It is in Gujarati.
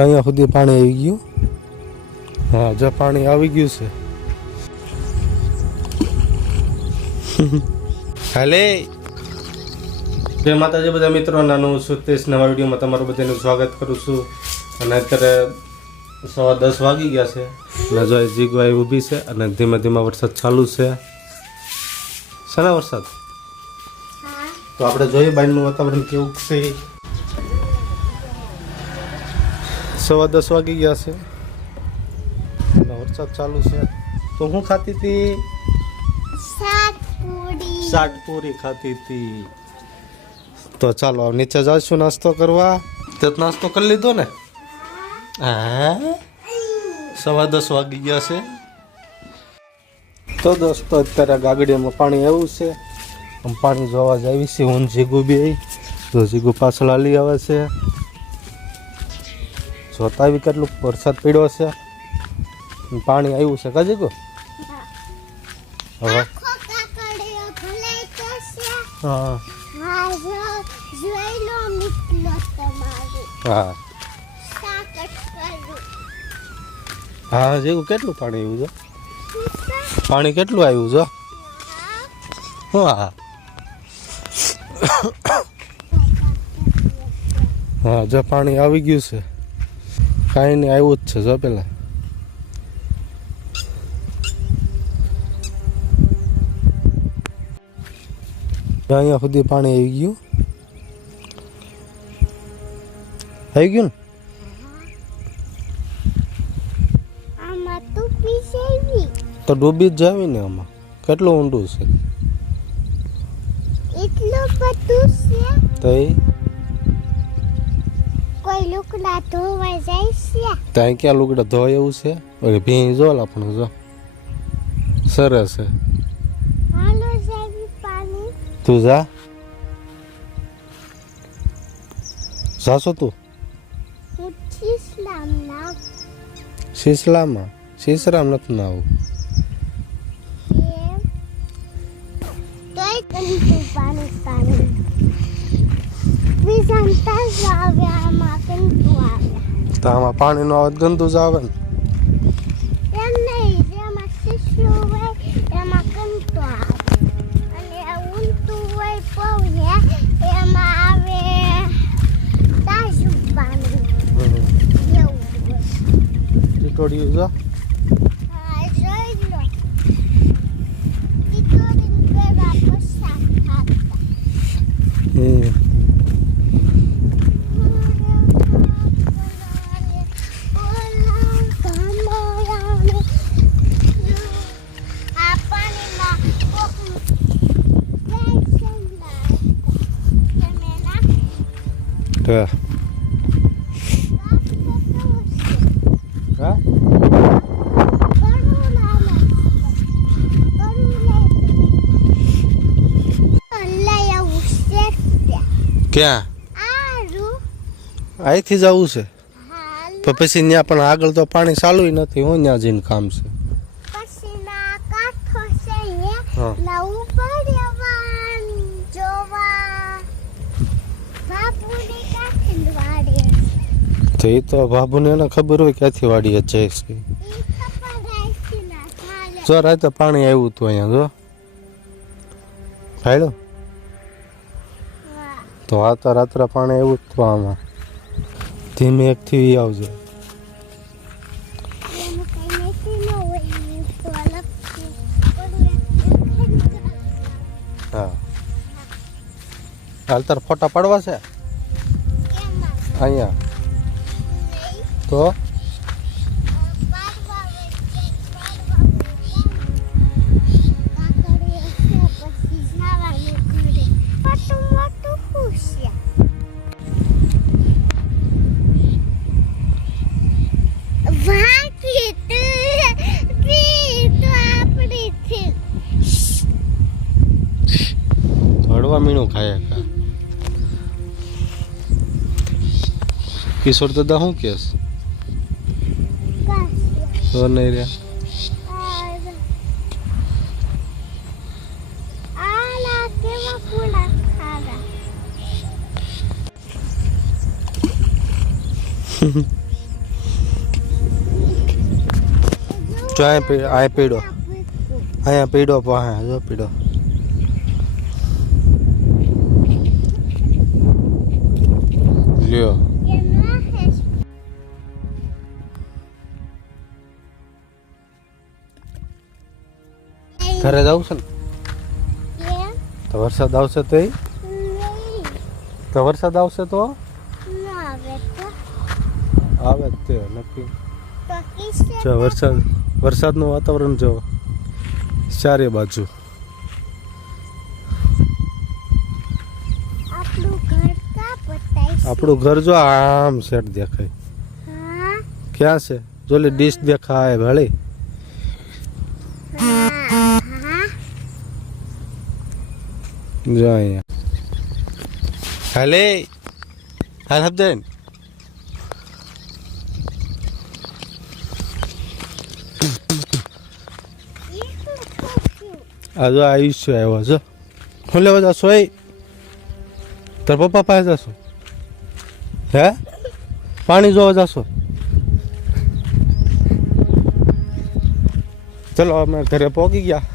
અહીંયા સુધી પાણી આવી ગયું. હા, જો પાણી આવી ગયું છે. હાલે જય માતાજી બધા મિત્રો, નાનું સુતેશ નવા વિડીયોમાં તમારું બધાનું સ્વાગત કરું છું. અને અત્યારે 10:15 વાગી ગયા છે અને જો જીગવાઈ ઊભી છે અને ધીમે ધીમે વરસાદ ચાલુ છે. સારા વરસાદ. તો આપણે જોઈએ બહારનું વાતાવરણ કેવું છે. 10:15 વાગી ગયા છે અને વરસાદ ચાલુ છે. તો હું ખાતી હતી શાક પૂરી ખાતી હતી. તો ચાલો નીચે જઈશું નાસ્તો કરવા. તે નાસ્તો કરી લીધો ને? હા, 10:15 વાગી ગયા છે. તો દોસ્તો અત્યારે ગાગડીમાં પાણી આવ્યું છે. આમ પાણી જોવા જ આવી છે. હું જીગુ બી તો જીગુ પાછળ હાલી આવે છે. જોતા આવી કેટલું વરસાદ પડ્યો છે, પાણી આવ્યું છે. કા જીગુ? હવે હા હા હા જીગુ કેટલું પાણી આવ્યું છે? પાણી કેટલું આવ્યું છે? હા હા જો પાણી આવી ગયું છે. કાંઈ નહીં, આવ્યું જ છે. જો પેલા અહીંયા સુધી પાણી આવી ગયું. આવી ગયું ને તો ડૂબી જ જાવી ને. આમાં કેટલું ઊંડું છે? એટલું બધું છે તો કોઈ લુકડા ધોવા જાય છે. ત્યાં ક્યાં લુગડા ધોય એવું છે? ઓકે ભીં જો આપણું જો સરસ છે. હાલો જાય પાણી. તું જા, જાશો તું? હું ઇસ્લામ ના શીશલામાં? શીશરામ નથી ના આવું. તોય કંટુ પાણી વિઝાંતા જ આવે. આમાં કંટુ આવે તો આમાં પાણીનો અવાજ ગંદુ જ આવે ને. એમ નહીં, જેમાં શીશું હોય એમાં કંટુ આવે અને ઊંટું હોય પૌને એમાં આવે તાજું પાણી. એવું હોય. ટીટોડિયું જો. હા, જોઈ લો. ટીટોડીને પેલા પસાર થાતા. આ પાણીમાં હા હા ક્યાં? અહીંથી જવું છે તો પછી ત્યાં પણ આગળ તો પાણી ચાલુ નથી. હું ત્યાં જઈને કામ છે. હા તો એ તો બાબુને એને ખબર હોય ક્યાંથી વાડીએ જઈશ. જો રાતે પાણી આવ્યું હતું અહીંયા. જો ભાઈ તો આ તો રાત્રે પાણી આવ્યું જ હતું. આમાં ધીમે એકથી આવજો. હા હાલ તાર ફોટા પાડવા છે અહીંયા તો હળવા મીણું ખાયા કા. કિશોર દાદા શું કેસ? તો નહીં રહ્યા. જો આ પીડો અહીંયા પીડો પાસે જો પીડો લ્યો ઘરે જવું છે ને તો વરસાદ આવશે તો વરસાદ આવશે તો આવે જ તે નક્કી જો વરસાદનું વાતાવરણ જો ચારે બાજુ આપણું ઘર જો આમ સેટ દેખાય ક્યાં છે જોલી ડીશ દેખાય ભળી જો અહીંયા હાલે હાલ હબજન આ જો આયુષ્ય આવ્યો છો હું લેવા જશો એ તાર પપ્પા પાસે જશો હે પાણી જોવા જશો ચલો અમે ઘરે પહોંચી ગયા